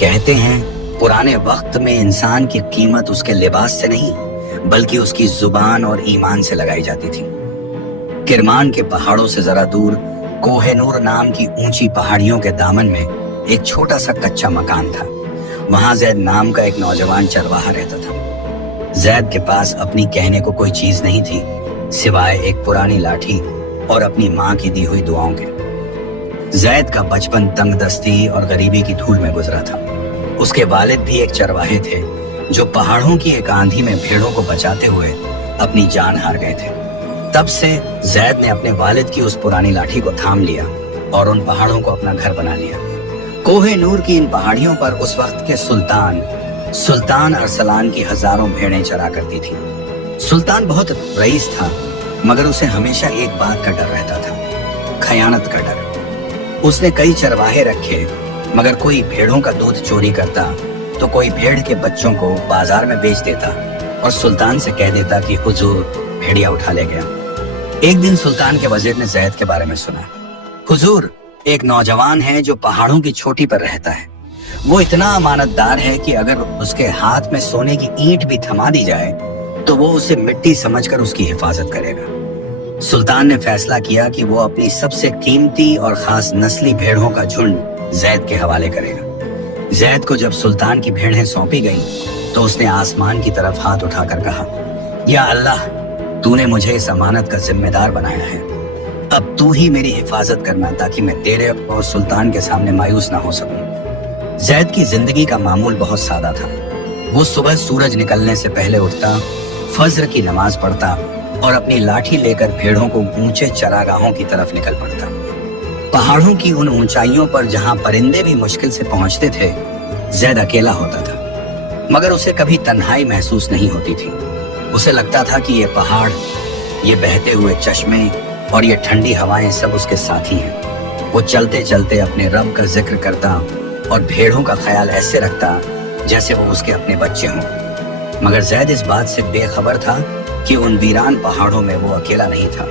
कहते हैं पुराने वक्त में इंसान की कीमत उसके लिबास से नहीं बल्कि उसकी जुबान और ईमान से लगाई जाती थी। किरमान के पहाड़ों से जरा दूर कोहेनूर नाम की ऊंची पहाड़ियों के दामन में एक छोटा सा कच्चा मकान था। वहां जैद नाम का एक नौजवान चरवाहा रहता था। जैद के पास अपनी कहने को कोई चीज नहीं थी सिवाय एक पुरानी लाठी और अपनी माँ की दी हुई दुआओं के। जैद का बचपन तंगदस्ती और गरीबी की धूल में गुजरा था। उसके वालिद भी एक चरवाहे थे जो पहाड़ों की एक आंधी में भेड़ों को बचाते हुए अपनी जान हार गए थे। तब से जैद ने अपने वालिद की उस पुरानी लाठी को थाम लिया और उन पहाड़ों को अपना घर बना लिया। कोहे-नूर की इन पहाड़ियों पर उस वक्त के सुल्तान अरसलान की हजारों भेड़ें चरा करती थी। सुल्तान बहुत रईस था मगर उसे हमेशा एक बात का डर रहता था, खयानत का डर। उसने कई चरवाहे रखे मगर कोई भेड़ों का दूध चोरी करता तो कोई भेड़ के बच्चों को बाजार में बेच देता और सुल्तान से कह देता कि हुजूर भेड़िया उठा ले गया। एक दिन सुल्तान के वजीर ने जैद के बारे में सुना। हुजूर, एक नौजवान है जो पहाड़ों की चोटी पर रहता है। वो इतना अमानतदार है कि अगर उसके हाथ में सोने की ईंट भी थमा दी जाए तो वो उसे मिट्टी समझकर उसकी हिफाजत करेगा। सुल्तान ने फैसला किया कि वो अपनी सबसे कीमती और खास नस्ली भेड़ों का झुंड जैद के हवाले करेगा। जैद को जब सुल्तान की भेड़ें सौंपी गईं, तो उसने आसमान की तरफ हाथ उठाकर कहा, या अल्लाह, तूने मुझे इस अमानत का जिम्मेदार बनाया है। अब तू ही मेरी हिफाजत करना ताकि मैं तेरे और सुल्तान के सामने मायूस ना हो सकूं। जैद की जिंदगी का मामूल बहुत सादा था। वो सुबह सूरज निकलने से पहले उठता, फज्र की नमाज पढ़ता और अपनी लाठी लेकर भेड़ों को ऊंचे चरागाहों की तरफ निकल पड़ता। पहाड़ों की उन ऊंचाइयों पर जहां परिंदे भी मुश्किल से पहुंचते थे, जैद अकेला होता था मगर उसे कभी तन्हाई महसूस नहीं होती थी। उसे लगता था कि ये पहाड़, ये बहते हुए चश्मे और ये ठंडी हवाएं सब उसके साथी हैं। वो चलते चलते अपने रब का जिक्र करता और भेड़ों का ख्याल ऐसे रखता जैसे वो उसके अपने बच्चे हों। मगर जैद इस बात से बेखबर था कि उन वीरान पहाड़ों में वो अकेला नहीं था।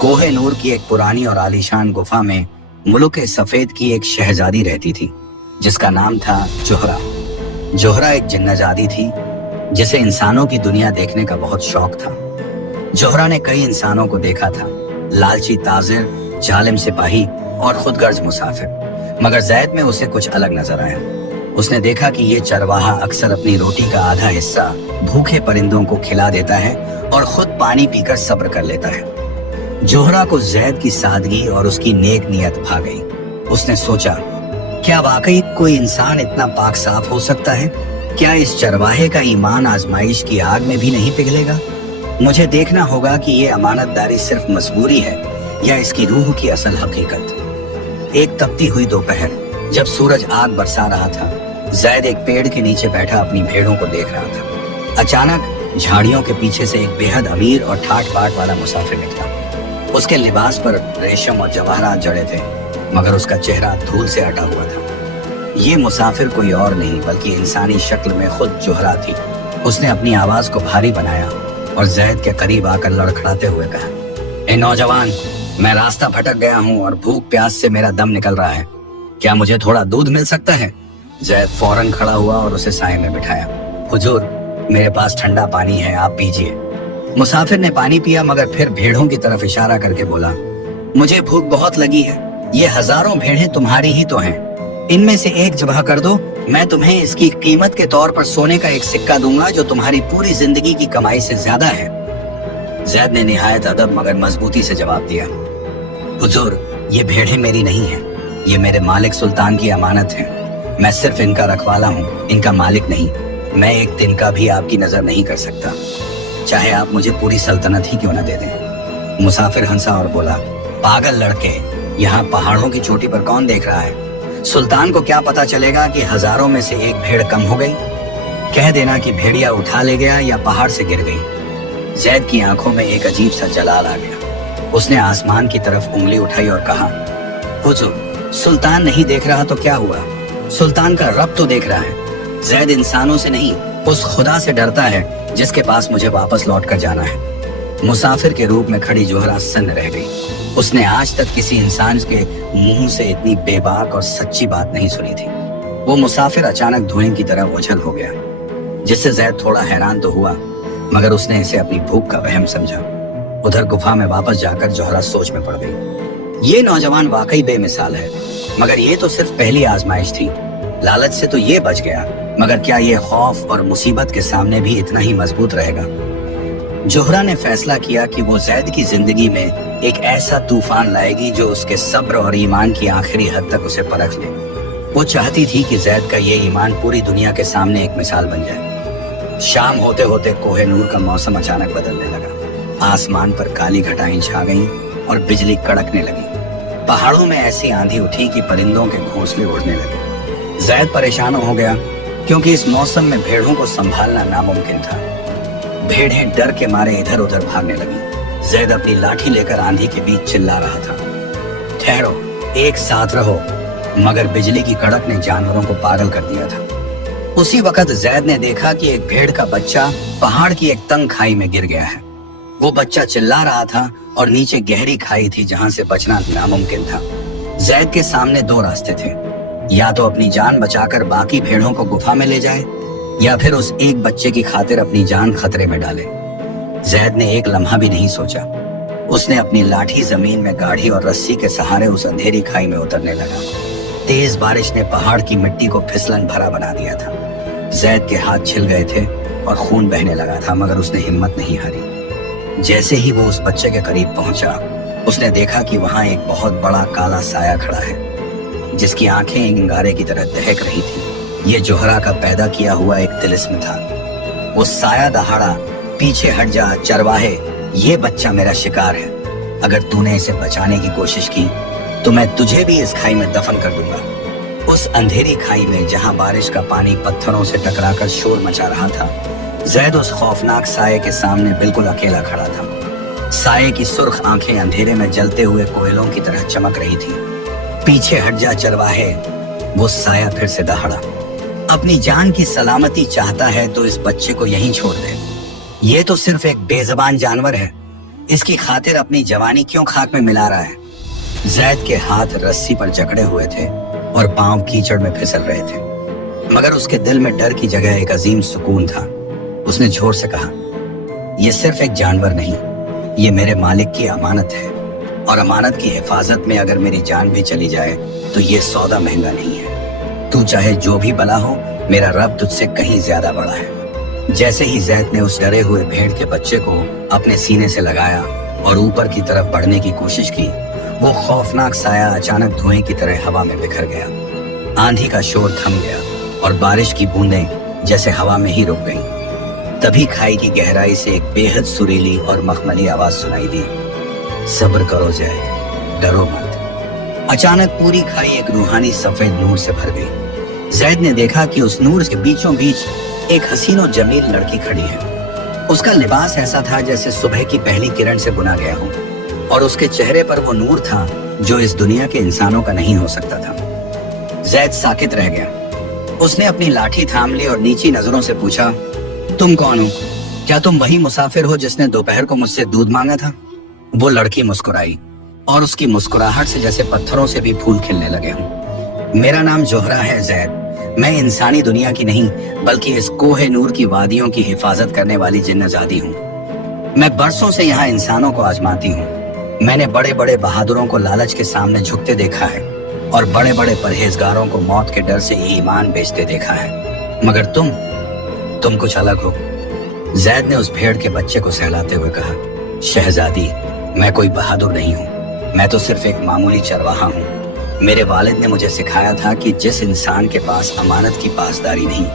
कोहे-नूर की एक पुरानी और आलीशान गुफा में मुल्क सफेद की एक शहजादी रहती थी जिसका नाम था जोहरा। जोहरा एक जिन्नजादी थी जिसे इंसानों की दुनिया देखने का बहुत शौक था। जोहरा ने कई इंसानों को देखा था, लालची ताजिर, जालिम सिपाही और खुदगर्ज मुसाफिर, मगर जैद में उसे कुछ अलग नजर आया। उसने देखा कि ये चरवाहा अक्सर अपनी रोटी का आधा हिस्सा भूखे परिंदों को खिला देता है और खुद पानी पीकर सब्र कर लेता है। जोहरा को जैद की सादगी और उसकी नेक नियत भा गई। उसने सोचा, क्या वाकई कोई इंसान इतना पाक साफ हो सकता है? क्या इस चरवाहे का ईमान आजमाइश की आग में भी नहीं पिघलेगा? मुझे देखना होगा कि ये अमानतदारी सिर्फ मजबूरी है या इसकी रूह की असल हकीकत। एक तपती हुई दोपहर, जब सूरज आग बरसा रहा था, जैद एक पेड़ के नीचे बैठा अपनी भेड़ों को देख रहा था। अचानक झाड़ियों के पीछे से एक बेहद अमीर और ठाट बाट वाला मुसाफिर निकला। उसके लिबास पर रेशम और जवाहरात जड़े थे मगर उसका चेहरा धूल से हटा हुआ था। ये मुसाफिर कोई और नहीं बल्कि इंसानी शक्ल में खुद जोहरा थी। उसने अपनी आवाज को भारी बनाया और जैद के करीब आकर लड़खड़ाते हुए कहा, ए नौजवान, मैं रास्ता भटक गया हूँ और भूख प्यास से मेरा दम निकल रहा है। क्या मुझे थोड़ा दूध मिल सकता है? जैद फौरन खड़ा हुआ और उसे साए में बिठाया। हुजूर, मेरे पास ठंडा पानी है, आप पीजिए। मुसाफिर ने पानी पिया मगर फिर भेड़ों की तरफ इशारा करके बोला, मुझे भूख बहुत लगी है। ये हजारों भेड़ें तुम्हारी ही तो हैं। इनमें से एक ज़िबह कर दो, मैं तुम्हें इसकी कीमत के तौर पर सोने का एक सिक्का दूंगा जो तुम्हारी पूरी जिंदगी की कमाई से ज्यादा है। जैद ने निहायत अदब मगर मजबूती से जवाब दिया, हुजूर, ये भेड़ें मेरी नहीं हैं, ये मेरे मालिक सुल्तान की अमानत है। मैं सिर्फ इनका रखवाला हूँ, इनका मालिक नहीं। मैं एक दिन का भी आपकी नजर नहीं कर सकता, चाहे आप मुझे पूरी सल्तनत ही क्यों न दे दें। मुसाफिर हंसा और बोला, पागल लड़के, यहाँ पहाड़ों की चोटी पर कौन देख रहा है? सुल्तान को क्या पता चलेगा कि हजारों में से एक भेड़ कम हो गई? कह देना कि भेड़िया उठा ले गया या पहाड़ से गिर गई। जैद की आंखों में एक अजीब सा जलाल आ गया। उसने आसमान की तरफ उंगली उठाई और कहा, हुजूर, सुल्तान नहीं देख रहा तो क्या हुआ? सुल्तान का रब तो देख रहा है। जैद इंसानों से नहीं, उस खुदा से डरता है जिसके पास मुझे वापस लौट कर जाना है। मुसाफिर के रूप में खड़ी जोहरा सन्न रह गई। उसने आज तक किसी इंसान के मुंह से इतनी बेबाक और सच्ची बात नहीं सुनी थी। वो मुसाफिर अचानक धुएं की तरह ओझल हो गया, जिससे जैद थोड़ा हैरान तो हुआ, मगर उसने इसे अपनी भूख का वहम समझा। उधर गुफा में वापस जाकर जोहरा सोच में पड़ गई। ये नौजवान वाकई बेमिसाल है, मगर ये तो सिर्फ पहली आजमाइश थी। लालच से तो ये बच गया, मगर क्या ये खौफ और मुसीबत के सामने भी इतना ही मजबूत रहेगा? जोहरा ने फैसला किया कि वो जैद की जिंदगी में एक ऐसा तूफान लाएगी जो उसके सब्र और ईमान की आखिरी हद तक उसे परख ले। वो चाहती थी कि जैद का ये ईमान पूरी दुनिया के सामने एक मिसाल बन जाए। शाम होते होते कोहिनूर का मौसम अचानक बदलने लगा। आसमान पर काली घटाएं छा गईं और बिजली कड़कने लगी। पहाड़ों में ऐसी आंधी उठी कि परिंदों के घोंसले उड़ने लगे। जैद परेशान हो गया, क्योंकि इस मौसम में भेड़ों को संभालना नामुमकिन था। भेड़ें डर के मारे इधर उधर भागने लगी। जैद अपनी लाठी लेकर आंधी के बीच चिल्ला रहा था, ठहरो, एक साथ रहो, मगर बिजली की कड़क ने जानवरों को पागल कर दिया था। उसी वक्त जैद ने देखा कि एक भेड़ का बच्चा पहाड़ की एक तंग खाई में गिर गया है। वो बच्चा चिल्ला रहा था और नीचे गहरी खाई थी जहां से बचना नामुमकिन था। जैद के सामने दो रास्ते थे, या तो अपनी जान बचाकर बाकी भेड़ों को गुफा में ले जाए, या फिर उस एक बच्चे की खातिर अपनी जान खतरे में डाले। जैद ने एक लम्हा भी नहीं सोचा। उसने अपनी लाठी जमीन में गाड़ी और रस्सी के सहारे उस अंधेरी खाई में उतरने लगा। तेज बारिश ने पहाड़ की मिट्टी को फिसलन भरा बना दिया था। जैद के हाथ छिल गए थे और खून बहने लगा था, मगर उसने हिम्मत नहीं हारी। जैसे ही वो उस बच्चे के करीब पहुंचा, उसने देखा कि वहां एक बहुत बड़ा काला साया खड़ा है, जिसकी आंखें अंगारे की तरह दहक रही थी। ये जोहरा का पैदा किया हुआ एक तिलिस्म था। वो साया दहाड़ा, पीछे हट जा चरवाहे, ये बच्चा मेरा शिकार है। अगर तूने इसे बचाने की कोशिश की तो मैं तुझे भी इस खाई में दफन कर दूंगा। उस अंधेरी खाई में जहां बारिश का पानी पत्थरों से टकराकर शोर मचा रहा था, जैद उस खौफनाक साये के सामने बिल्कुल अकेला खड़ा था। साये की सुर्ख आंखें अंधेरे में जलते हुए कोयलों की तरह चमक रही थी। पीछे हट जा चरवाहे, वो साया फिर से दहाड़ा। अपनी जान की सलामती चाहता है तो इस बच्चे को यहीं छोड़ दे। ये तो सिर्फ एक बेजबान जानवर है, इसकी खातिर अपनी जवानी क्यों खाक में मिला रहा है? जैद के हाथ रस्सी पर जकड़े हुए थे और पांव कीचड़ में फिसल रहे थे, मगर उसके दिल में डर की जगह एक अजीम सुकून था। उसने जोर से कहा, यह सिर्फ एक जानवर नहीं, ये मेरे मालिक की अमानत है, और अमानत की हिफाजत में अगर मेरी जान भी चली जाए तो ये सौदा महंगा नहीं है। तू चाहे जो भी बला हो, मेरा रब तुझसे कहीं ज्यादा बड़ा है। जैसे ही जैद ने उस डरे हुए भेड़ के बच्चे को अपने सीने से लगाया और ऊपर की तरफ बढ़ने की कोशिश की, वो खौफनाक साया अचानक धुएं की तरह हवा में बिखर गया। आंधी का शोर थम गया और बारिश की बूंदें जैसे हवा में ही रुक गईं। तभी खाई की गहराई से एक बेहद सुरीली और मखमली आवाज सुनाई दी, सब्र करो जैद, डरो मत। अचानक पूरी खाई एक रूहानी सफेद नूर से भर गई। जैद ने देखा कि उस नूर के बीचों बीच एक हसीन और जमील लड़की खड़ी है। उसका लिबास ऐसा था जैसे सुबह की पहली किरण से बुना गया हो, और उसके चेहरे पर वो नूर था जो इस दुनिया के इंसानों का नहीं हो सकता था। जैद साकित रह गया। उसने अपनी लाठी थाम ली और नीची नजरों से पूछा, तुम कौन हो? क्या तुम वही मुसाफिर हो जिसने दोपहर को मुझसे दूध मांगा था? वो लड़की मुस्कुराई, और उसकी मुस्कुराहट से जैसे पत्थरों से भी फूल खिलने लगे हों। मेरा नाम जोहरा है जैद। मैं इंसानी दुनिया की नहीं, बल्कि इस कोहे नूर की वादियों की हिफाजत करने वाली जिन्नजादी हूँ। मैं बरसों से यहाँ इंसानों को आजमाती हूँ। मैंने बड़े बड़े बहादुरों को लालच के सामने झुकते देखा है, और बड़े बड़े परहेजगारों को मौत के डर से ईमान बेचते देखा है, मगर तुम कुछ अलग हो। जैद ने उस भेड़ के बच्चे को सहलाते हुए कहा, शहजादी, मैं कोई बहादुर नहीं हूँ, मैं तो सिर्फ एक मामूली चरवाहा हूँ। मेरे वालिद ने मुझे सिखाया था कि जिस इंसान के पास अमानत की पासदारी नहीं,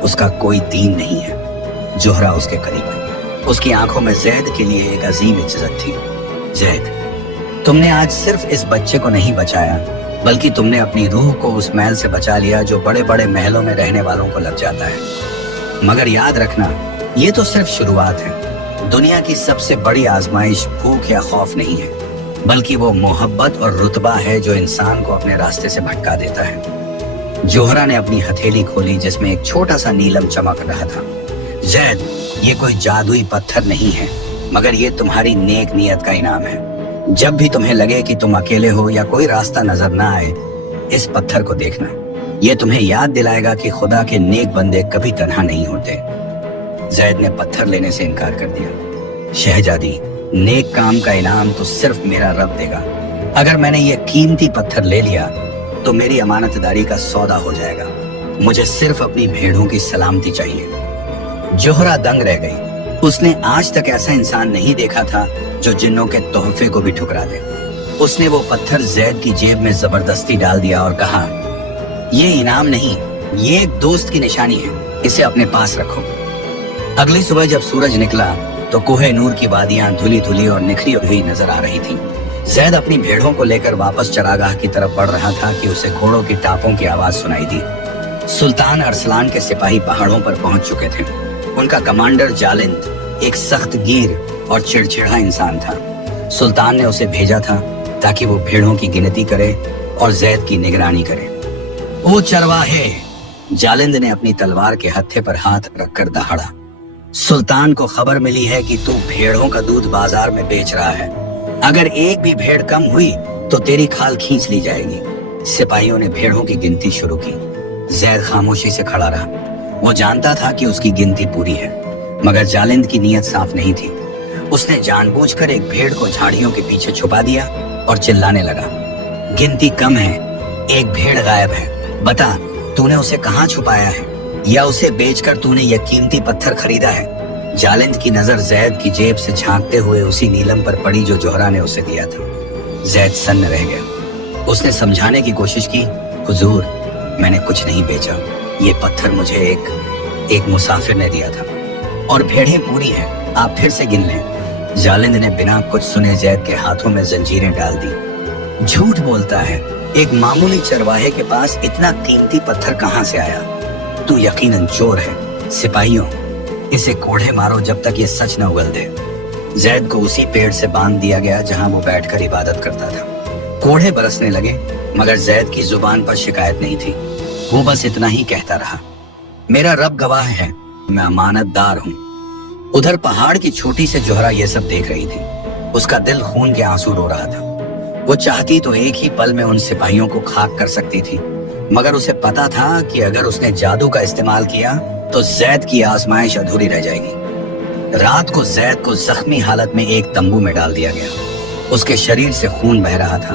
उसका कोई दीन नहीं है। जोहरा उसके करीब आई। उसकी आंखों में जैद के लिए एक अजीम इज्जत थी। जैद, तुमने आज सिर्फ इस बच्चे को नहीं बचाया, बल्कि तुमने अपनी रूह को उस मैल से बचा लिया जो बड़े बड़े महलों में रहने वालों को लग जाता है। मगर याद रखना, ये तो सिर्फ शुरुआत है। दुनिया की सबसे बड़ी आजमाइश भूख या खौफ नहीं है, बल्कि वो मोहब्बत और रुतबा है जो इंसान को अपने रास्ते से भटका देता है। जोहरा ने अपनी हथेली खोली जिसमें एक छोटा सा नीलम चमक रहा था। जैद, ये कोई जादुई पत्थर नहीं है, मगर ये तुम्हारी नेक नियत का इनाम है। जब भी तुम्हें लगे कि तुम अकेले हो या कोई रास्ता नजर ना आए, इस पत्थर को देखना। ये तुम्हें याद दिलाएगा कि खुदा के नेक बंदे कभी तन्हा नहीं होते। जैद ने पत्थर लेने से इनकार कर दिया। शहजादी, नेक काम का इनाम तो सिर्फ मेरा रब देगा। अगर मैंने ये कीमती पत्थर ले लिया तो मेरी अमानतदारी का सौदा हो जाएगा। मुझे सिर्फ अपनी भेड़ों की सलामती चाहिए। जोहरा दंग रह गई। उसने आज तक ऐसा इंसान नहीं देखा था जो जिन्नों के तोहफे को भी ठुकरा दे। उसने वो पत्थर जैद की जेब में जबरदस्ती डाल दिया और कहा, ये इनाम नहीं, ये एक दोस्त की निशानी है, इसे अपने पास रखो। अगली सुबह जब सूरज निकला तो कोहे नूर की वादियां धुली धुली और निखरी हुई नजर आ रही थी। जैद अपनी भेड़ों को लेकर वापस चरागाह की तरफ बढ़ रहा था कि उसे घोड़ों की टापों की आवाज सुनाई दी। सुल्तान अरसलान के सिपाही पहाड़ों पर पहुंच चुके थे। उनका कमांडर जालिंद एक सख्त गिर और चिड़चिड़ा इंसान था। सुल्तान ने उसे भेजा था ताकि वो भेड़ों की गिनती करे और जैद की निगरानी करे। ओ चरवाहे, जालिंद ने अपनी तलवार के हत्थे पर हाथ रखकर दहाड़ा। सुल्तान को खबर मिली है कि तू भेड़ों का दूध बाजार में बेच रहा है। अगर एक भी भेड़ कम हुई तो तेरी खाल खींच ली जाएगी। सिपाहियों ने भेड़ों की गिनती शुरू की। जैद खामोशी से खड़ा रहा। वो जानता था कि उसकी गिनती पूरी है, मगर जालिंद की नीयत साफ नहीं थी। उसने जानबूझकर एक भेड़ को झाड़ियों के पीछे छुपा दिया और चिल्लाने लगा, गिनती कम है, एक भेड़ गायब है। बता, तूने उसे कहाँ छुपाया है, या उसे बेचकर तूने यह कीमती पत्थर खरीदा है? जालिंद की नजर जैद की जेब से झांकते हुए उसी नीलम पर पड़ी जो जोहरा ने उसे दिया था। जैद सन्न रह गया। उसने समझाने की कोशिश की, हुजूर, मैंने कुछ नहीं बेचा, ये पत्थर मुझे एक मुसाफिर ने दिया था, और भेड़ें पूरी हैं, आप फिर से गिन लें। जालिंद ने बिना कुछ सुने जैद के हाथों में जंजीरें डाल दी। झूठ बोलता है, एक मामूली चरवाहे के पास इतना कीमती पत्थर कहाँ से आया? तू यकीनन चोर है। सिपाहियों, इसे कोड़े मारो जब तक ये सच न उगल दे। जैद को उसी पेड़ से बांध दिया गया जहां वो बैठकर इबादत करता था। कोड़े बरसने लगे, मगर जैद की जुबान पर शिकायत नहीं थी। वो बस इतना ही कहता रहा, मेरा रब गवाह है, मैं अमानतदार हूँ। उधर पहाड़ की छोटी से जोहरा ये सब देख रही थी। उसका दिल खून के आंसू रो रहा था। वो चाहती तो एक ही पल में उन सिपाहियों को खाक कर सकती थी, मगर उसे पता था कि अगर उसने जादू का इस्तेमाल किया तो जैद की आजमाइश अधूरी रह जाएगी। रात को जैद को जख्मी हालत में एक तंबू में डाल दिया गया। उसके शरीर से खून बह रहा था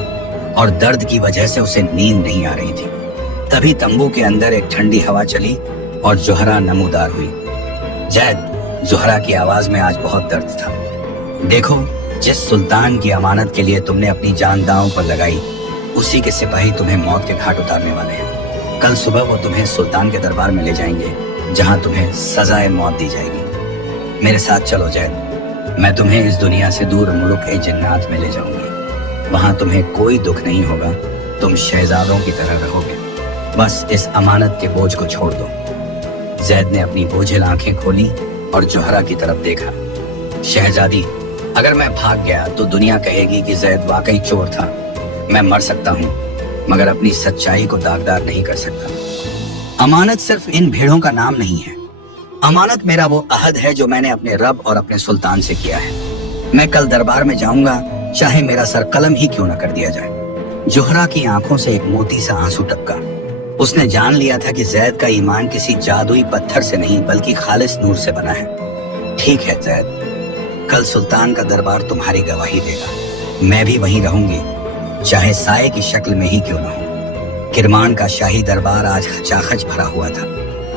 और दर्द की वजह से उसे नींद नहीं आ रही थी। तभी तंबू के अंदर एक ठंडी हवा चली और जोहरा नमूदार हुई। जैद, जोहरा की आवाज में आज बहुत दर्द था। देखो, जिस सुल्तान की अमानत के लिए तुमने अपनी जान दांव पर लगाई, उसी के सिपाही तुम्हें मौत के घाट उतारने वाले हैं। कल सुबह वो तुम्हें सुल्तान के दरबार में ले जाएंगे, जहां तुम्हें सजाए मौत दी जाएगी। मेरे साथ चलो जैद, मैं तुम्हें इस दुनिया से दूर मुल्क ए जन्नात में ले जाऊंगी। वहां तुम्हें कोई दुख नहीं होगा, तुम शहजादों की तरह रहोगे। बस इस अमानत के बोझ को छोड़ दो। जैद ने अपनी बोझिल आंखें खोली और जोहरा की तरफ देखा। शहजादी, अगर मैं भाग गया तो दुनिया कहेगी कि जैद वाकई चोर था। मैं मर सकता हूँ, मगर अपनी सच्चाई को दागदार नहीं कर सकता। अमानत सिर्फ इन भेड़ों का नाम नहीं है। अमानत मेरा वो अहद है जो मैंने अपने रब और अपने सुल्तान से किया है। मैं कल दरबार में जाऊंगा, चाहे मेरा सर कलम ही क्यों न कर दिया जाए। जोहरा की आंखों से एक मोती सा आंसू टपका। उसने जान लिया था कि जैद का ईमान किसी जादुई पत्थर से नहीं बल्कि खालिस नूर से बना है। ठीक है जैद, कल सुल्तान का दरबार तुम्हारी गवाही देगा। मैं भी वहीं रहूंगी, चाहे साये की शक्ल में ही क्यों न हो। किरमान का शाही दरबार आज खचाखच भरा हुआ था।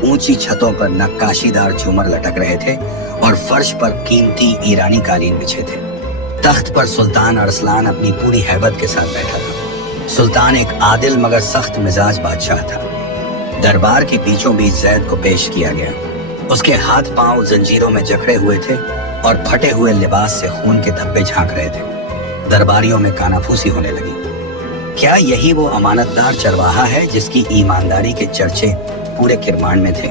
ऊंची छतों पर नक्काशीदार झूमर लटक रहे थे और फर्श पर कीमती ईरानी कालीन बिछे थे। तख्त पर सुल्तान अरसलान अपनी पूरी हैबत के साथ बैठा था। सुल्तान एक आदिल मगर सख्त मिजाज बादशाह था। दरबार के बीचों बीच जैद को पेश किया गया। उसके हाथ पांव जंजीरों में जकड़े हुए थे और फटे हुए लिबास से खून के धब्बे झांक रहे थे। दरबारियों में कानाफूसी होने लगी। क्या यही वो अमानतदार चरवाहा है जिसकी ईमानदारी के चर्चे पूरे किरमान में थे?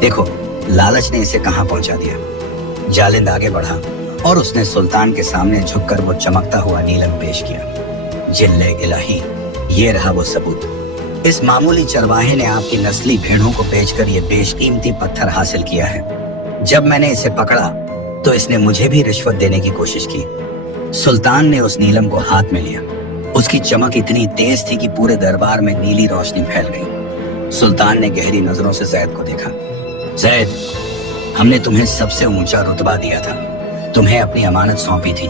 देखो, लालच ने इसे कहां पहुंचा दिया। जालिंद आगे बढ़ा और उसने सुल्तान के सामने झुककर वो चमकता हुआ नीलम पेश किया। जिल्ले इलाही, ये रहा वो सबूत। इस मामूली चरवाहे ने आपकी नस्ली भेड़ों को बेचकर ये बेशकीमती पत्थर हासिल किया है। जब मैंने इसे पकड़ा तो इसने मुझे भी रिश्वत देने की कोशिश की। सुल्तान ने उस नीलम को हाथ में लिया। उसकी चमक इतनी तेज थी कि पूरे दरबार में नीली रोशनी फैल गई। सुल्तान ने गहरी नजरों से जैद को देखा। जैद, हमने तुम्हें सबसे ऊंचा रुतबा दिया था, तुम्हें अपनी अमानत सौंपी थी।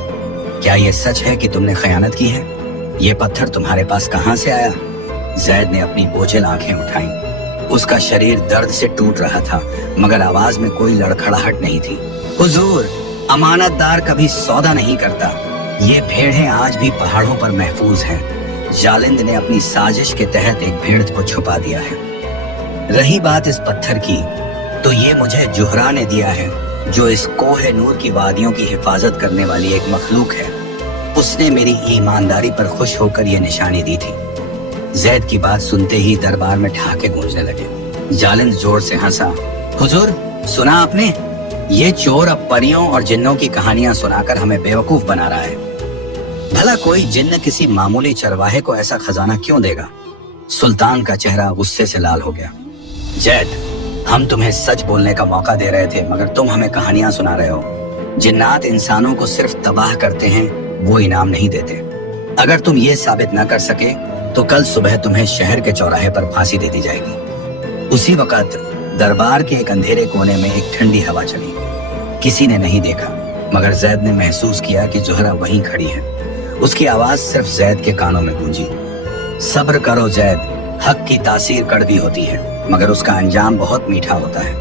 क्या यह सच है कि तुमने खयानत की है? ये पत्थर तुम्हारे पास कहां से आया? जैद ने अपनी बोझिल आंखें उठाई। उसका शरीर दर्द से टूट रहा था, मगर आवाज में कोई लड़खड़ाहट नहीं थी। हुजूर, अमानतदार कभी सौदा नहीं करता। ये भेड़ें आज भी पहाड़ों पर महफूज हैं। जालिंद ने अपनी साजिश के तहत एक भेड़ को छुपा दिया है। रही बात इस पत्थर की, तो ये मुझे जोहरा ने दिया है, जो इस कोहे नूर की वादियों की हिफाजत करने वाली एक मखलूक है। उसने मेरी ईमानदारी पर खुश होकर यह निशानी दी थी। जैद की बात सुनते ही दरबार में ठहाके गूंजने लगे। जालिंद जोर से हंसा। हुजूर, सुना आपने? ये चोर अब परियों और जिन्नों की कहानियां सुनाकर हमें बेवकूफ बना रहा है। भला कोई जिन्न किसी मामूली चरवाहे को ऐसा खजाना क्यों देगा? सुल्तान का चेहरा गुस्से से लाल हो गया। जैद, हम तुम्हें सच बोलने का मौका दे रहे थे, मगर तुम हमें कहानियां सुना रहे हो। जिन्नात इंसानों को सिर्फ तबाह करते हैं, वो इनाम नहीं देते। अगर तुम ये साबित न कर सके तो कल सुबह तुम्हें शहर के चौराहे पर फांसी दे दी जाएगी। उसी वक्त दरबार के एक अंधेरे कोने में एक ठंडी हवा चली। किसी ने नहीं देखा, मगर जैद ने महसूस किया कि जोहरा वहीं खड़ी है। उसकी आवाज सिर्फ जैद के कानों में गूंजी। सब्र करो जैद, हक की तासीर कड़वी होती है, मगर उसका अंजाम बहुत मीठा होता है।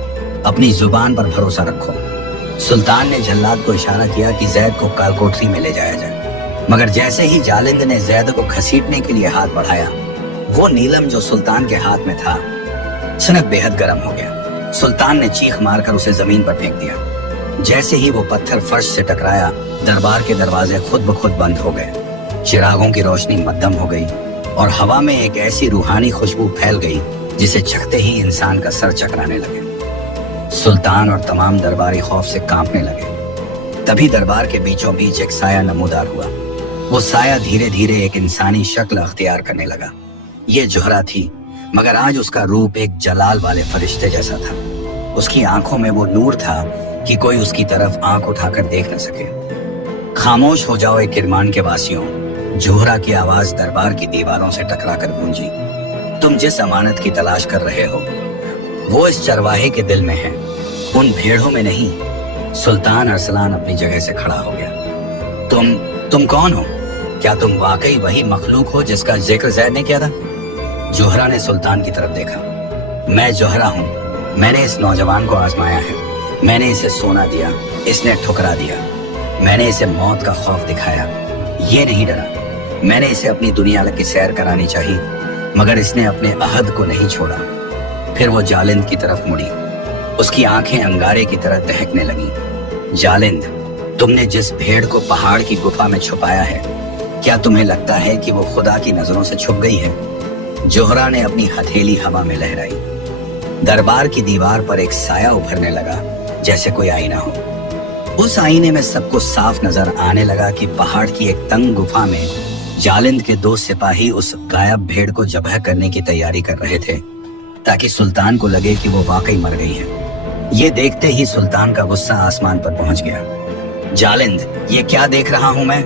अपनी जुबान पर भरोसा रखो। सुल्तान ने जल्लाद को इशारा किया कि जैद को कालकोठरी में ले जाया जाए, मगर जैसे ही जालिंद ने जैद को घसीटने के लिए हाथ बढ़ाया, वो नीलम जो सुल्तान के हाथ में था अचानक बेहद गर्म हो गया। सुल्तान ने चीख मारकर उसे जमीन पर फेंक दिया। जैसे ही वो पत्थर फर्श से टकराया, दरबार के दरवाजे खुद ब खुद बंद हो गए। चिरागों की रोशनी मद्धम हो गई और हवा में एक ऐसी रूहानी खुशबू फैल गई जिसे चखते ही इंसान का सर चकराने लगे। सुल्तान और तमाम दरबारी खौफ से कांपने लगे। तभी दरबार के बीचों बीच एक साया नमूदार हुआ। वो साया धीरे धीरे एक इंसानी शक्ल अख्तियार करने लगा। ये जोहरा थी, मगर आज उसका रूप एक जलाल वाले फरिश्ते जैसा था। उसकी आंखों में वो नूर था कि कोई उसकी तरफ आंख उठाकर देख न सके। खामोश हो जाओ ए किरमान के वासियों, जोहरा की आवाज दरबार की दीवारों से टकराकर गूंजी। तुम जिस अमानत की तलाश कर रहे हो, वो इस चरवाहे के दिल में है, उन भेड़ों में नहीं। सुल्तान अरसलान अपनी जगह से खड़ा हो गया। तुम कौन हो? क्या तुम वाकई वही मखलूक हो जिसका जिक्र जैद ने किया था? जोहरा ने सुल्तान की तरफ देखा। मैं जोहरा हूँ। मैंने इस नौजवान को आजमाया है। मैंने इसे सोना दिया, इसने ठुकरा दिया। मैंने इसे मौत का खौफ दिखाया, ये नहीं डरा। मैंने इसे अपनी दुनिया की सैर करानी चाहिए, मगर इसने अपने अहद को नहीं छोड़ा। फिर वो जालिंद की तरफ मुड़ी। उसकी आंखें अंगारे की तरह दहकने लगीं। जालिंद, तुमने जिस भेड़ को पहाड़ की गुफा में छुपाया है, क्या तुम्हें लगता है कि वो खुदा की नजरों से छुप गई है? जोहरा ने अपनी हथेली हवा में लहराई। दरबार की दीवार पर एक साया उभरने लगा, जैसे कोई आईना हो। उस आईने में सबको साफ नजर आने लगा कि पहाड़ की एक तंग गुफा में जालिंद के 2 सिपाही उस गायब भेड़ को जबह करने की तैयारी कर रहे थे, ताकि सुल्तान को लगे कि वो वाकई मर गई है। ये देखते ही सुल्तान का गुस्सा आसमान पर पहुंच गया। जालिंद, ये क्या देख रहा हूं मैं?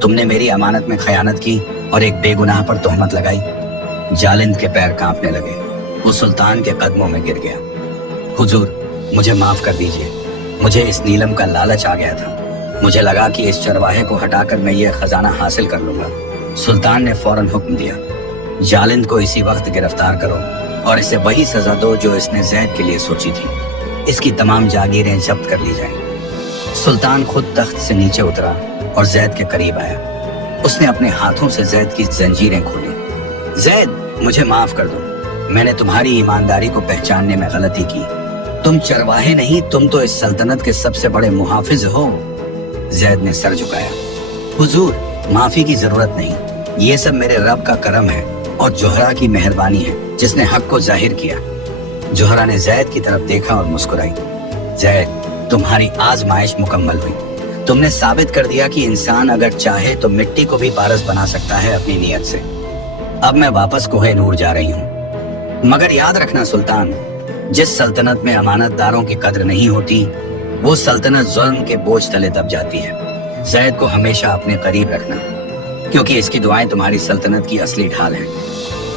तुमने मेरी अमानत में खयानत की और एक बेगुनाह पर तोहमत लगाई। जालिंद के पैर कांपने लगे। वो सुल्तान के कदमों में गिर गया। हुजूर, मुझे माफ कर दीजिए। मुझे इस नीलम का लालच आ गया था। मुझे लगा कि इस चरवाहे को हटाकर मैं ये खजाना हासिल कर लूंगा। सुल्तान ने फौरन हुक्म दिया, जालिंद को इसी वक्त गिरफ्तार करो और इसे वही सजा दो जो इसने जैद के लिए सोची थी। इसकी तमाम जागीरें जब्त कर ली जाएं। सुल्तान खुद तख्त से नीचे उतरा और जैद के करीब आया। उसने अपने हाथों से जैद की जंजीरें खोली। जैद, मुझे माफ कर दो। मैंने तुम्हारी ईमानदारी को पहचानने में गलती की। तुम चरवाहे नहीं, तुम तो इस सल्तनत के सबसे बड़े मुहाफिज हो। जैद ने सर झुकाया। हुजूर, माफी की जरूरत नहीं। ये सब मेरे रब का करम है और जोहरा की मेहरबानी है, जिसने हक को जाहिर किया। जोहरा ने जैद की तरफ देखा और मुस्कुराई। जैद, तुम्हारी आजमाइश मुकम्मल हुई। तुमने साबित कर दिया कि इंसान अगर चाहे तो मिट्टी को भी पारस बना सकता है अपनी नियत से। अब मैं वापस कोहे नूर जा रही हूँ, मगर याद रखना सुल्तान, जिस सल्तनत में अमानतदारों की कद्र नहीं होती, वो सल्तनत जुल्म के बोझ तले दब जाती है। जैद को हमेशा अपने करीब रखना, क्योंकि इसकी दुआएं तुम्हारी सल्तनत की असली ढाल हैं।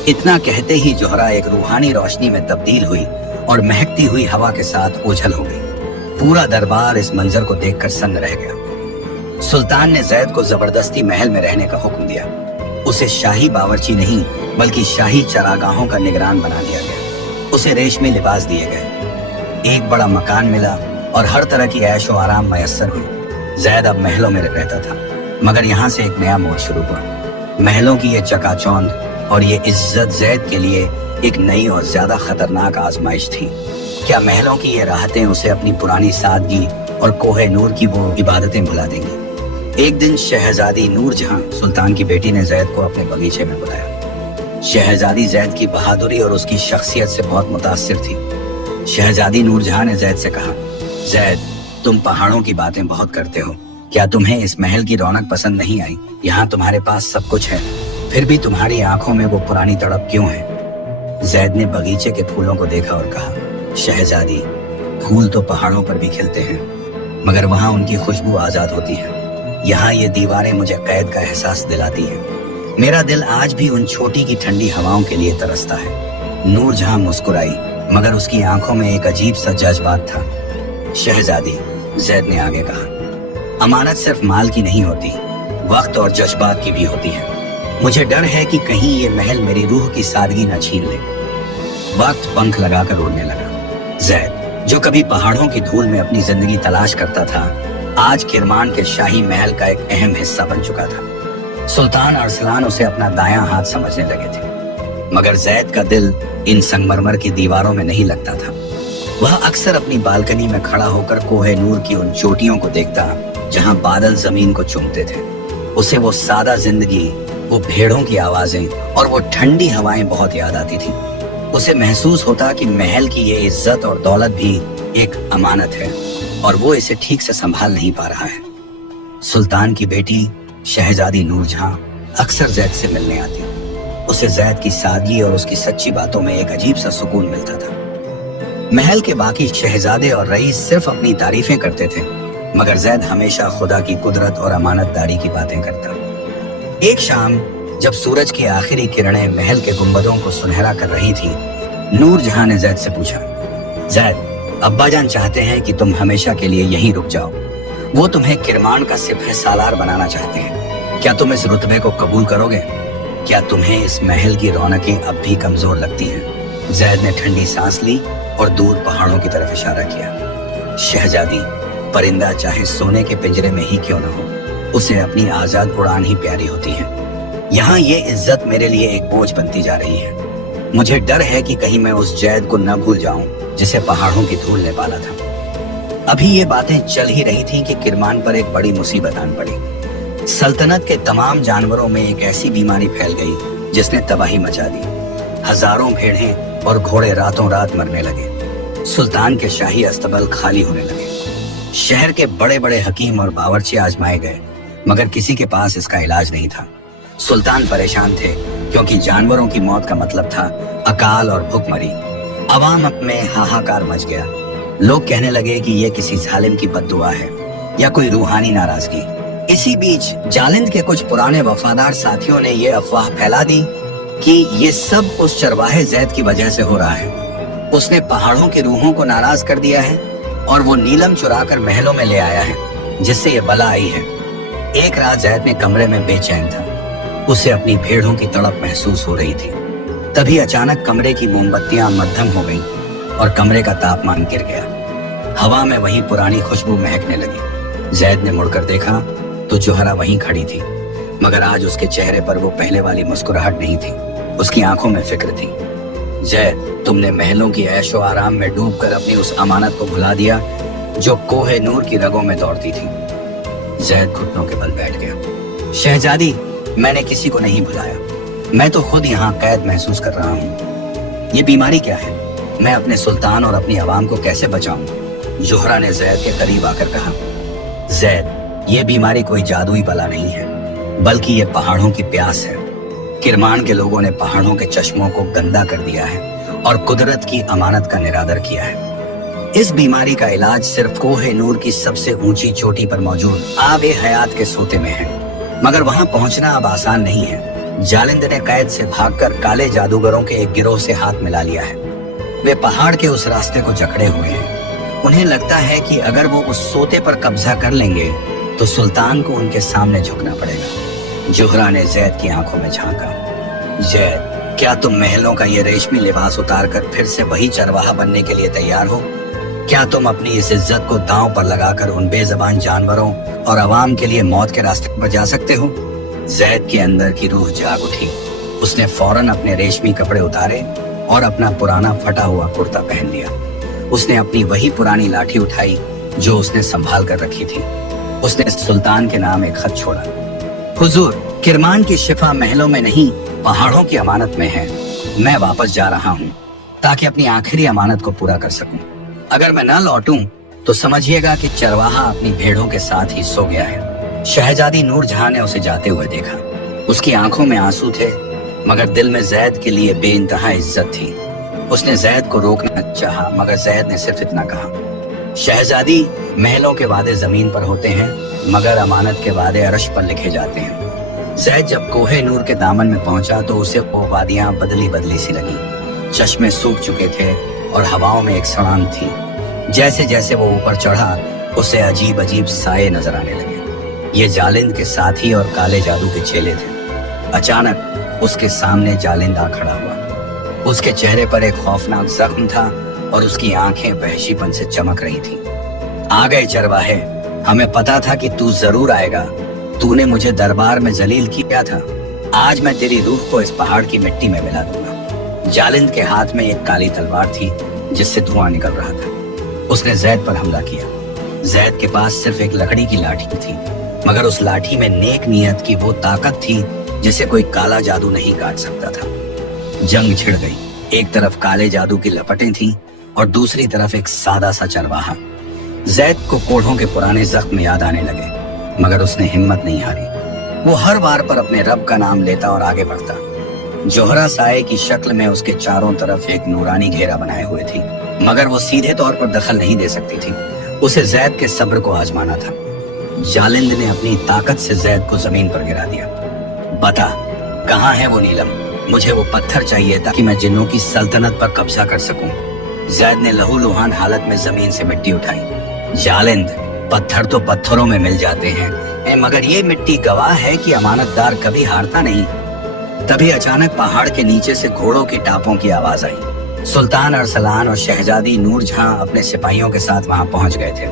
इतना कहते ही जोहरा एक रूहानी रोशनी में तब्दील हुई और महकती हुई हवा के साथ ओझल हो गई। पूरा दरबार इस मंजर को देखकर सन्न रह गया। सुल्तान ने जैद को जबरदस्ती महल में रहने का हुक्म दिया। उसे शाही बावर्ची नहीं बल्कि शाही चरागाहों का निगरान बना दिया गया। उसे रेशमी लिबास दिए गए, एक बड़ा मकान मिला और हर तरह की ऐशो आराम मयस्सर हुई। जैद अब महलों में रहता था, मगर यहाँ से एक नया मोड़ शुरू हुआ। महलों की ये चकाचौंध और ये इज्जत जैद के लिए एक नई और ज्यादा खतरनाक आजमाइश थी। क्या महलों की ये राहतें उसे अपनी पुरानी सादगी और कोहे नूर की वो इबादतें भुला देंगी? एक दिन शहजादी नूरजहां सुल्तान की बेटी ने जैद को अपने बगीचे में बुलाया। शहजादी जैद की बहादुरी और उसकी शख्सियत से बहुत मुतासिर थी। शहजादी नूरजहां ने जैद से कहा, जैद, तुम पहाड़ों की बातें बहुत करते हो, क्या तुम्हें इस महल की रौनक पसंद नहीं आई? यहाँ तुम्हारे पास सब कुछ है, फिर भी तुम्हारी आंखों में वो पुरानी तड़प क्यों है? जैद ने बगीचे के फूलों को देखा और कहा, शहजादी, फूल तो पहाड़ों पर भी खिलते हैं, मगर वहाँ उनकी खुशबू आजाद होती है। यहाँ ये दीवारें मुझे कैद का एहसास दिलाती हैं। मेरा दिल आज भी उन छोटी की ठंडी हवाओं के लिए तरसता है। नूरजहां मुस्कुराई, मगर उसकी आंखों में एक अजीब सा जज्बात था। शहजादी, जैद ने आगे कहा, अमानत सिर्फ माल की नहीं होती, वक्त और जज्बात की भी होती है। मुझे डर है कि कहीं ये महल मेरी रूह की सादगी न छीन ले। वक्त पंख लगाकर उड़ने लगा। जैद, जो कभी पहाड़ों की धूल में अपनी जिंदगी तलाश करता था, आज किरमान के शाही महल का एक अहम हिस्सा बन चुका था। सुल्तान अरसलान उसे अपना दायां हाथ समझने लगे थे, मगर जैद का दिल इन संगमरमर की दीवारों में नहीं लगता था। वह अक्सर अपनी बालकनी में खड़ा होकर कोहे नूर की उन चोटियों को देखता जहां बादल जमीन को चूमते थे। उसे वो सादा जिंदगी, वो भेड़ों की आवाजें और वो ठंडी हवाएं बहुत याद आती थी। उसे महसूस होता कि महल की ये इज्जत और दौलत भी एक अमानत है और वो इसे ठीक से संभाल नहीं पा रहा है। सुल्तान की बेटी शहजादी नूरजहां अक्सर जैद से मिलने आती। उसे जैद की सादगी और उसकी सच्ची बातों में एक अजीब सा सुकून मिलता था। महल के बाकी शहजादे और रईस सिर्फ अपनी तारीफें करते थे, मगर जैद हमेशा खुदा की कुदरत और अमानतदारी की बातें करता। एक शाम जब सूरज की आखिरी किरणें महल के गुंबदों को सुनहरा कर रही थी, नूरजहां ने जैद से पूछा, जैद, अब्बाजान चाहते हैं कि तुम हमेशा के लिए यहीं रुक जाओ। वो तुम्हें किरमान का सिपह सालार बनाना चाहते हैं। क्या तुम इस रुतबे को कबूल करोगे? क्या तुम्हें इस महल की रौनकें अब भी कमजोर लगती हैं? जैद ने ठंडी सांस ली और दूर पहाड़ों की तरफ इशारा किया। शहजादी, परिंदा चाहे सोने के पिंजरे में ही क्यों न हो, उसे अपनी आजाद उड़ान ही प्यारी होती है। यहाँ ये इज्जत मेरे लिए एक बोझ बनती जा रही है। मुझे डर है कि कहीं मैं उस जैद को न भूल जाऊं जिसे पहाड़ों की धूल ने पाला था। अभी ये बातें चल ही रही थी कि किरमान पर एक बड़ी मुसीबत आन पड़ी। सल्तनत के तमाम जानवरों में एक ऐसी बीमारी फैल गई जिसने तबाही मचा दी। हजारों भेड़ें और घोड़े रातों रात मरने लगे। सुल्तान के शाही अस्तबल खाली होने लगे। शहर के बड़े बड़े हकीम और बावर्ची आजमाए गए, मगर किसी के पास इसका इलाज नहीं था। सुल्तान परेशान थे क्योंकि जानवरों की मौत का मतलब था अकाल और भुखमरी। अवाम में हाहाकार मच गया। लोग कहने लगे कि ये किसी जालिम की बद्दुआ है या कोई रूहानी नाराजगी। इसी बीच जालिंद के कुछ पुराने वफादार साथियों ने ये अफवाह फैला दी कि ये सब उस चरवाहे जैद की वजह से हो रहा है। उसने पहाड़ों की रूहों को नाराज कर दिया है और वो नीलम चुरा कर महलों में ले आया है, जिससे ये बला आई है। एक रात जैद ने कमरे में बेचैन था। उसे अपनी भेड़ों की तड़प महसूस हो रही थी। तभी अचानक कमरे की मोमबत्तियां मद्धम हो गईं और कमरे का तापमान गिर गया। हवा में वही पुरानी खुशबू महकने लगी। जैद ने मुड़कर देखा तो जोहरा वहीं खड़ी थी, मगर आज उसके चेहरे पर वो पहले वाली मुस्कुराहट नहीं थी। उसकी आंखों में फिक्र थी। जैद, तुमने महलों की ऐशो आराम में डूबकर अपनी उस अमानत को भुला दिया जो कोहे नूर की रगों में दौड़ती थी। जैद घुटनों के बल बैठ गया। शहजादी, मैंने किसी को नहीं भुलाया। मैं तो खुद यहाँ कैद महसूस कर रहा हूँ। ये बीमारी क्या है? मैं अपने सुल्तान और अपनी आवाम को कैसे बचाऊं? जोहरा ने जैद के करीब आकर कहा, जैद, ये बीमारी कोई जादुई बला नहीं है, बल्कि ये पहाड़ों की प्यास है। किरमान के लोगों ने पहाड़ों के चश्मों को गंदा कर दिया है और कुदरत की अमानत का निरादर किया है। इस बीमारी का इलाज सिर्फ कोहे नूर की सबसे ऊंची चोटी पर मौजूद आबे हयात के सोते में है, मगर वहां पहुंचना अब आसान नहीं है। जालिंद ने कैद से भागकर काले जादूगरों के एक गिरोह से हाथ मिला लिया है। वे पहाड़ के उस रास्ते को जकड़े हुए हैं। उन्हें लगता है कि अगर वो उस सोते पर कब्जा कर लेंगे तो सुल्तान को उनके सामने झुकना पड़ेगा। जोहरा ने जैद की आंखों में झांका। जैद, क्या तुम महलों का ये रेशमी लिबास उतारकर फिर से वही चरवाहा बनने के लिए तैयार हो? क्या तुम अपनी इस इज्जत को दांव पर लगाकर उन बेजबान जानवरों और अवाम के लिए मौत के रास्ते पर जा सकते हो? जैद के अंदर की रूह जाग उठी। उसने फौरन अपने रेशमी कपड़े उतारे और अपना पुराना फटा हुआ कुर्ता पहन लिया। उसने अपनी वही पुरानी लाठी उठाई जो उसने संभाल कर रखी थी। उसने सुल्तान के नाम एक खत छोड़ा। हुजूर, किरमान की शिफा महलों में नहीं, पहाड़ों की अमानत में है। मैं वापस जा रहा हूँ ताकि अपनी आखिरी अमानत को पूरा कर सकूं। अगर मैं न लौटूं तो समझिएगा कि चरवाहा अपनी भेड़ों के साथ ही सो गया है। शहजादी नूर जहां ने उसे जाते हुए देखा। उसकी आंखों में आंसू थे, मगर दिल में जैद के लिए बेइंतहा इज्जत थी। उसने जैद को रोकना चाहा, मगर जैद ने सिर्फ इतना कहा, शहजादी, महलों के वादे जमीन पर होते हैं, मगर अमानत के वादे अर्श पर लिखे जाते हैं। जैद जब कोहे नूर के दामन में पहुंचा तो उसे वो वादियां बदली बदली सी लगी। चश्मे सूख चुके थे और हवाओं में एक सड़ान थी। जैसे जैसे वो ऊपर चढ़ा, उसे अजीब अजीब साये नजर आने लगे। ये जालिंद के साथी और काले जादू के चेले थे। अचानक उसके सामने जालिंद आ खड़ा हुआ। उसके चेहरे पर एक खौफनाक जख्म था और उसकी आंखें वहशीपन से चमक रही थी। आ गए चरवाहे, हमें पता था कि तू जरूर आएगा। तूने मुझे दरबार में जलील किया था, आज मैं तेरी रूह को इस पहाड़ की मिट्टी में मिला दूंगा। जालिंद के हाथ में एक काली तलवार थी जिससे धुआं निकल रहा था। उसने जैद पर हमला किया। जैद के पास सिर्फ एक लकड़ी की लाठी थी, मगर उस लाठी में नेक नियत की वो ताकत थी जिसे कोई काला जादू नहीं काट सकता था। जंग छिड़ गई। एक तरफ काले जादू की लपटें थीं और दूसरी तरफ एक सादा सा चरवाहा। जैद को कोढ़ों के पुराने जख्म याद आने लगे, मगर उसने हिम्मत नहीं हारी। वो हर बार पर अपने रब का नाम लेता और आगे बढ़ता। जोहरा साए की शक्ल में उसके चारों तरफ एक नूरानी घेरा बनाए हुए थी, मगर वो सीधे तौर पर दखल नहीं दे सकती थी। उसे जैद के सब्र को आजमाना था। जालिंद ने अपनी ताकत से जैद को जमीन पर गिरा दिया। बता, कहाँ है वो नीलम? मुझे वो पत्थर चाहिए ताकि मैं जिन्नों की सल्तनत पर कब्जा कर सकूं। जैद ने लहूलुहान हालत में जमीन से मिट्टी उठाई। जालिंद, पत्थर तो पत्थरों में मिल जाते हैं, मगर ये मिट्टी गवाह है कि अमानतदार कभी हारता नहीं। तभी अचानक पहाड़ के नीचे से घोड़ों की टापों की आवाज आई। सुल्तान अरसलान और शहजादी नूर जहां अपने सिपाहियों के साथ वहां पहुंच गए थे।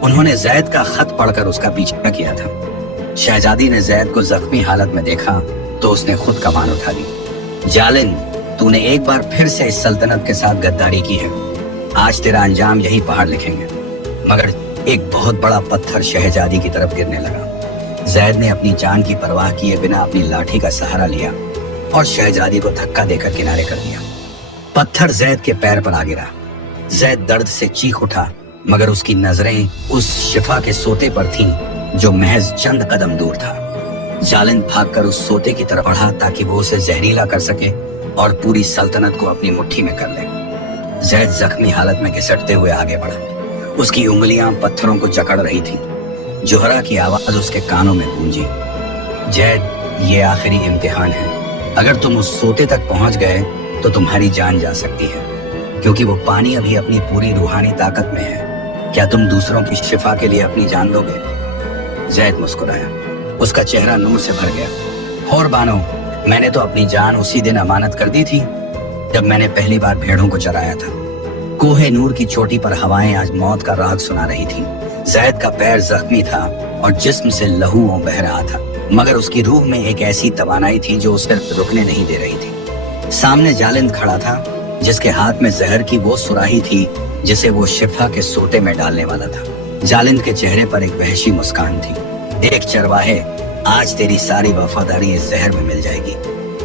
उन्होंने जैद का खत पढ़कर उसका पीछा किया था। शहजादी ने जैद को जख्मी हालत में देखा तो उसने खुद कमान उठा ली। जालिंद, तूने एक बार फिर से इस सल्तनत के साथ गद्दारी की है। आज तेरा अंजाम यही पहाड़ लिखेंगे। मगर एक बहुत बड़ा पत्थर शहजादी की तरफ गिरने लगा। जैद ने अपनी जान की परवाह किए बिना अपनी लाठी का सहारा लिया और शहजादी को धक्का देकर किनारे कर दिया। पत्थर जैद के पैर पर आ गिरा। जैद दर्द से चीख उठा, मगर उसकी नजरें उस शिफा के सोते पर थीं जो महज चंद कदम दूर था। जालिंद भागकर उस सोते की तरफ बढ़ा ताकि वो उसे जहरीला कर सके और पूरी सल्तनत को अपनी मुट्ठी में कर ले। जैद जख्मी हालत में घिसटते हुए आगे बढ़ा। उसकी उंगलियां पत्थरों को जकड़ रही थीं। जोहरा की आवाज उसके कानों में गूंजी। जैद, ये आखिरी इम्तिहान है। अगर तुम उस सोते तक पहुंच गए तो तुम्हारी जान जा सकती है, क्योंकि वो पानी अभी अपनी पूरी रूहानी ताकत में है। क्या तुम दूसरों की शिफा के लिए अपनी जान दोगे? जैद मुस्कुराया। उसका चेहरा नूर से भर गया। और बानो, मैंने तो अपनी जान उसी दिन अमानत कर दी थी जब मैंने पहली बार भेड़ों को चराया था। कोहे नूर की चोटी पर हवाएं आज मौत का राग सुना रही थी। जैद का पैर जख्मी था और जिस्म से लहू बह रहा था, मगर उसकी रूह में एक ऐसी तवानाई थी जो उसे रुकने नहीं दे रही थी। सामने जालिंद खड़ा था, जिसके हाथ में जहर की वो सुराही थी जिसे वो शिफा के सोते में डालने वाला था। जालिंद के चेहरे पर एक वहशी मुस्कान थी। देख चरवाहे, आज तेरी सारी वफादारी इस जहर में मिल जाएगी।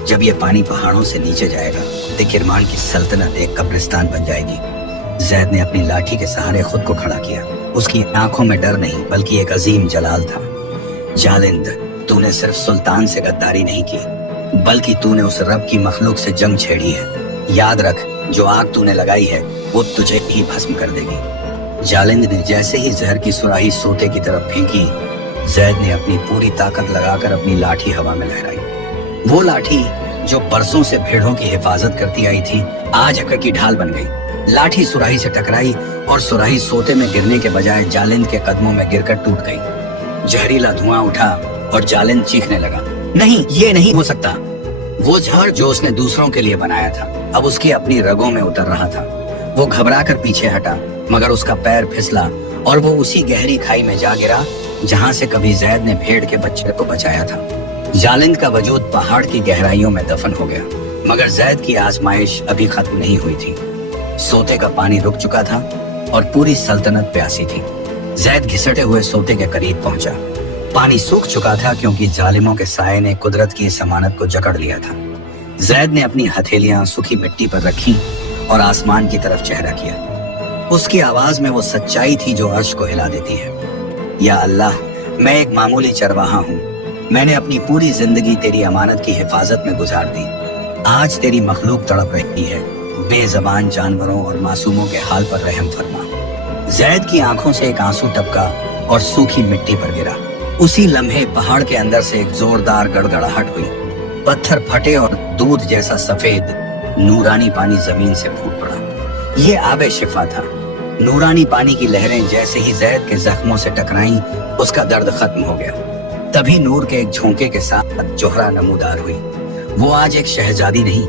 जब ये पानी पहाड़ों से नीचे जाएगा तो किरमान की सल्तनत एक कब्रिस्तान बन जाएगी। जैद ने अपनी लाठी के सहारे खुद को खड़ा किया। उसकी आंखों में डर नहीं बल्कि एक अजीम जलाल था। जालिंद, तूने सिर्फ सुल्तान से गद्दारी नहीं की, बल्कि तूने उस रब की मखलूक से जंग छेड़ी है। याद रख, जो आग तूने लगाई है वो तुझे ही भस्म कर देगी। जालिंद ने जैसे ही जहर की सुराही सोते की तरफ फेंकी, जैद ने अपनी पूरी ताकत लगाकर अपनी लाठी हवा में लहराई। वो लाठी जो बरसों से भेड़ों की हिफाजत करती आई थी, आज अकड़ की ढाल बन गई। लाठी सुराही से टकराई और सुराही सोते में गिरने के बजाय जालिंद के कदमों में गिरकर टूट गई। जहरीला धुआं उठा और जालिंद चीखने लगा, नहीं, ये नहीं हो सकता। वो जहर जो उसने दूसरों के लिए बनाया था अब उसकी अपनी रगों में उतर रहा था। वो घबराकर पीछे हटा, मगर उसका पैर फिसला और वो उसी गहरी खाई में जा गिरा जहां से कभी जैद ने भेड़ के बच्चे को बचाया था। जालिंद का वजूद पहाड़ की गहराइयों में दफन हो गया, मगर जैद की आजमाइश अभी खत्म नहीं हुई थी। सोते का पानी रुक चुका था और पूरी सल्तनत प्यासी थी। जैद घिसटे हुए सोते के करीब पहुंचा। पानी सूख चुका था क्योंकि जालिमों के साये ने कुदरत की इस अमानत को जकड़ लिया था। जैद ने अपनी हथेलियां सूखी मिट्टी पर रखी और आसमान की तरफ चेहरा किया। उसकी आवाज में वो सच्चाई थी जो अर्श को हिला देती है। या अल्लाह, मैं एक मामूली चरवाहा हूँ। मैंने अपनी पूरी जिंदगी तेरी अमानत की हिफाजत में गुजार दी। आज तेरी मखलूक तड़प रही है। बेजबान जानवरों और मासूमों के हाल पर रहम फरमा। जैद की आंखों से एक आंसू टपका और सूखी मिट्टी पर गिरा। उसी लम्हे पहाड़ के अंदर से एक जोरदार गड़गड़ाहट हुई। पत्थर फटे और दूध जैसा सफेद नूरानी पानी जमीन से फूट पड़ा। ये आबे शिफा था। नूरानी पानी की लहरें जैसे ही जैद के जख्मों से टकराईं, उसका दर्द खत्म हो गया। तभी नूर के एक झोंके के साथ जोहरा नमूदार हुई। वो आज एक शहजादी नहीं,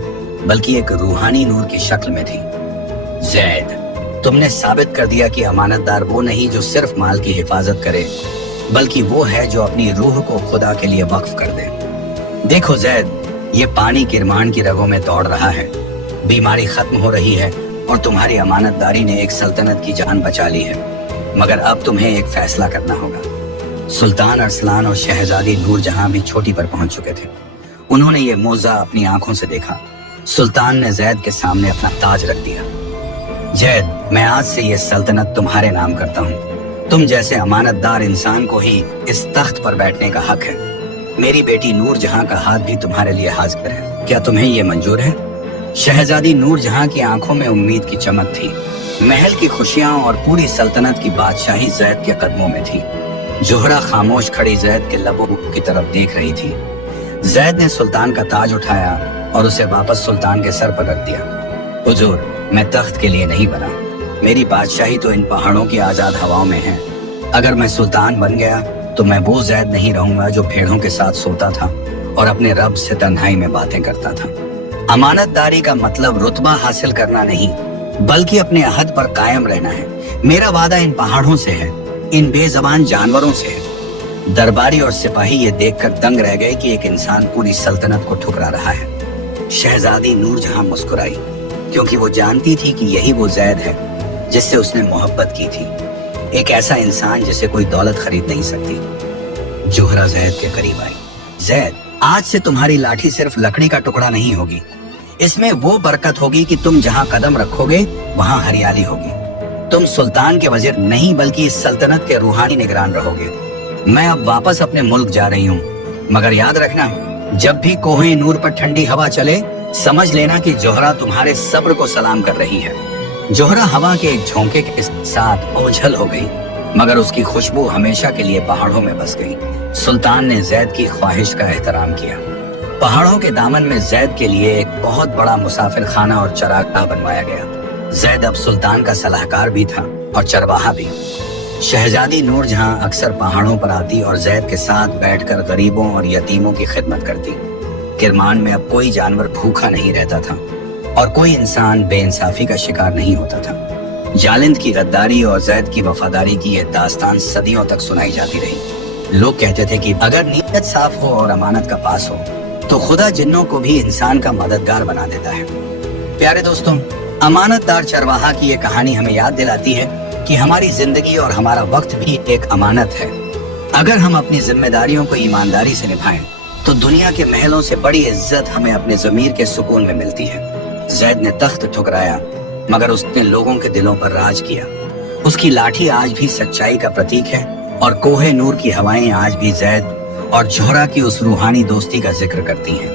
बल्कि एक रूहानी नूर की शक्ल में थी। जैद, तुमने साबित कर दिया कि अमानतदार वो नहीं जो सिर्फ माल की हिफाजत करे, बल्कि वो है जो अपनी रूह को खुदा के लिए वक्फ कर दे। देखो जैद, ये पानी किरमान की रगों में दौड़ रहा है। बीमारी खत्म हो रही है और तुम्हारी अमानतदारी ने एक सल्तनत की जान बचा ली है। मगर अब तुम्हें एक फैसला करना होगा। सुल्तान अरसलान और शहजादी नूरजहां भी छोटी पर पहुंच चुके थे। उन्होंने ये मौजा अपनी आंखों से देखा। सुल्तान ने जैद के सामने अपना ताज रख दिया। जैद, मैं आज से ये सल्तनत तुम्हारे नाम करता हूँ। तुम जैसे अमानतदार इंसान को ही इस तख्त पर बैठने का हक है। मेरी बेटी नूरजहां का हाथ भी तुम्हारे लिए हाजिर है। क्या तुम्हें ये मंजूर है? शहजादी नूरजहां की आंखों में उम्मीद की चमक थी। महल की खुशियां और पूरी सल्तनत की बादशाही जैद के कदमों में थी। जोहरा खामोश खड़ी जैद के लबों की तरफ देख रही थी। जैद ने सुल्तान का ताज उठाया और उसे वापस सुल्तान के सर पर रख दिया। हुजूर, मैं तख्त के लिए नहीं बना। मेरी बादशाही तो इन पहाड़ों की आजाद हवाओं में है। अगर मैं सुल्तान बन गया तो मैं वो जैद नहीं रहूंगा जो भेड़ों के साथ सोता था और अपने रब से तन्हाई में बातें करता था। अमानतदारी का मतलब रुतबा हासिल करना नहीं, बल्कि अपने अहद पर कायम रहना है। मेरा वादा इन पहाड़ों से है, इन बेजबान जानवरों से है। दरबारी और सिपाही ये देखकर दंग रह गए कि एक इंसान पूरी सल्तनत को ठुकरा रहा है। शहजादी नूरजहां मुस्कुराई, क्योंकि वो जानती थी कि यही वो जैद है जिससे उसने मोहब्बत की थी। एक ऐसा इंसान जिसे कोई दौलत खरीद नहीं सकती। जोहरा जैद के करीब आई। जैद, आज से तुम्हारी लाठी सिर्फ लकड़ी का टुकड़ा नहीं होगी। इसमें वो बरकत होगी कि तुम जहां कदम रखोगे वहां हरियाली होगी। तुम सुल्तान के वजीर नहीं, बल्कि इस सल्तनत के रूहानी निगरान रहोगे। मैं अब वापस अपने मुल्क जा रही हूँ, मगर याद रखना, जब भी कोहे नूर पर ठंडी हवा चले, समझ लेना कि जोहरा तुम्हारे सब्र को सलाम कर रही है। जोहरा हवा के एक झोंके के साथ ओझल हो गई, मगर उसकी खुशबू हमेशा के लिए पहाड़ों में बस गई। सुल्तान ने जैद की ख्वाहिश का एहतराम किया। पहाड़ों के दामन में जैद के लिए एक बहुत बड़ा मुसाफिर खाना और चरागाह बनवाया गया। जैद अब सुल्तान का सलाहकार भी था और चरवाहा भी। शहजादी नूरजहां अक्सर पहाड़ों पर आती और जैद के साथ बैठकर गरीबों और यतीमों की खिदमत करती। किरमान में अब कोई जानवर भूखा नहीं रहता था और कोई इंसान बेइंसाफी का शिकार नहीं होता था। जालिंद की गद्दारी और जैद की वफादारी की यह दास्तान सदियों तक सुनाई जाती रही। लोग कहते थे कि अगर नीयत साफ हो और अमानत का पास हो तो खुदा जिन्नों को भी इंसान का मददगार बना देता है। प्यारे दोस्तों, अमानतदार चरवाहा की ये कहानी हमें याद दिलाती है कि हमारी जिंदगी और हमारा वक्त भी एक अमानत है। अगर हम अपनी जिम्मेदारियों को ईमानदारी से निभाएं तो दुनिया के महलों से बड़ी इज्जत हमें अपने ज़मीर के सुकून में मिलती है। जैद ने तख्त ठुकराया, मगर उसने लोगों के दिलों पर राज किया। उसकी लाठी आज भी सच्चाई का प्रतीक है और कोहे नूर की हवाएं आज भी जैद और जोहरा की उस रूहानी दोस्ती का जिक्र करती हैं।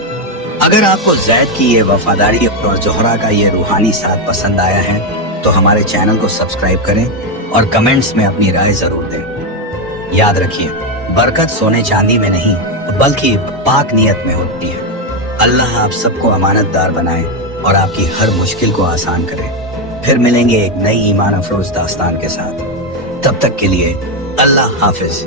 अगर आपको जैद की ये वफादारी और जोहरा का ये रूहानी साथ पसंद आया है तो हमारे चैनल को सब्सक्राइब करें और कमेंट्स में अपनी राय जरूर दें। याद रखिए, बरकत सोने चांदी में नहीं, बल्कि पाक नियत में होती है। اللہ آپ سب کو امانت دار بنائے اور آپ کی ہر مشکل کو آسان کرے. پھر ملیں گے ایک نئی ایمان افروز داستان کے ساتھ. تب تک کے لیے اللہ حافظ.